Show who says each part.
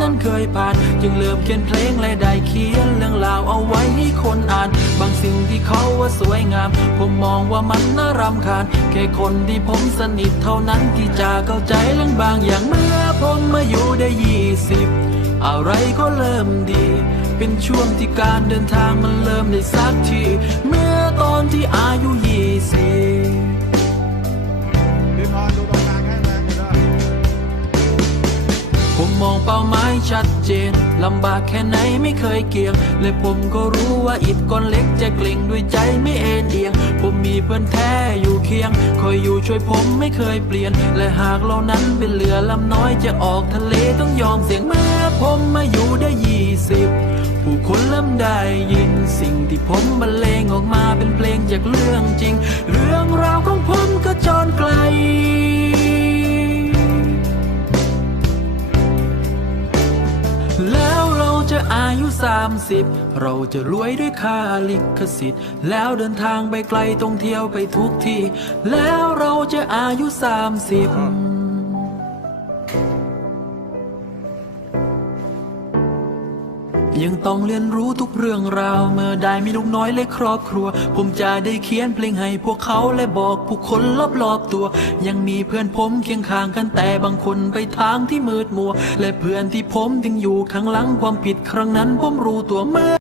Speaker 1: นั้นเคยผ่าน จึงเริ่มเขียนเพลงและได้เขียนเรื่องราวเอาไว้ให้คนอ่าน บางสิ่งที่เขาว่าสวยงาม ผมมองว่ามันน่ารำคาญ แค่คนที่ผมสนิทเท่านั้นที่จะเข้าใจเรื่องบางอย่างเมื่อผมมาอยู่ได้ยี่สิบอะไรก็เริ่มดี เป็นช่วงที่การเดินทางมันเริ่มได้สักที เมื่อตอนที่อายุ ผมมองเป้าหมายชัดเจน ลำบากแค่ไหนไม่เคยเกี่ยง และผมก็รู้ว่าอิดก้อนเล็กจะเกล่งด้วยใจไม่เอ็นเอียง ผมมีเพื่อนแท้อยู่เคียง คอยอยู่ช่วยผมไม่เคยเปลี่ยน และหากเรานั้นเป็นเรือลำน้อยจะออกทะเลต้องยอมเสี่ยงเมื่อผมมาอยู่ได้ยี่สิบผู้คนเริ่มได้ยินสิ่งที่ผมบรรเลงออกมาเป็นเพลงจากเรื่องจริง จะอายุ 30 เราจะรวยด้วยค่าลิขสิทธิ์ แล้วเดินทางไปไกลต่องเที่ยวไปทุกที่ แล้วเราจะอายุ 30 ยังต้องเรียนรู้ทุกเรื่องราว เมื่อได้มีลูกน้อยและครอบครัว ผมจะได้เขียนเพลงให้พวกเขาและบอกผู้คนรอบๆตัว ยังมีเพื่อนผมเคียงข้างกันแต่บางคนไปทางที่มืดมัว และเพื่อนที่ผมถึงอยู่ข้างหลังความผิดครั้งนั้นผมรู้ตัวเมื่อ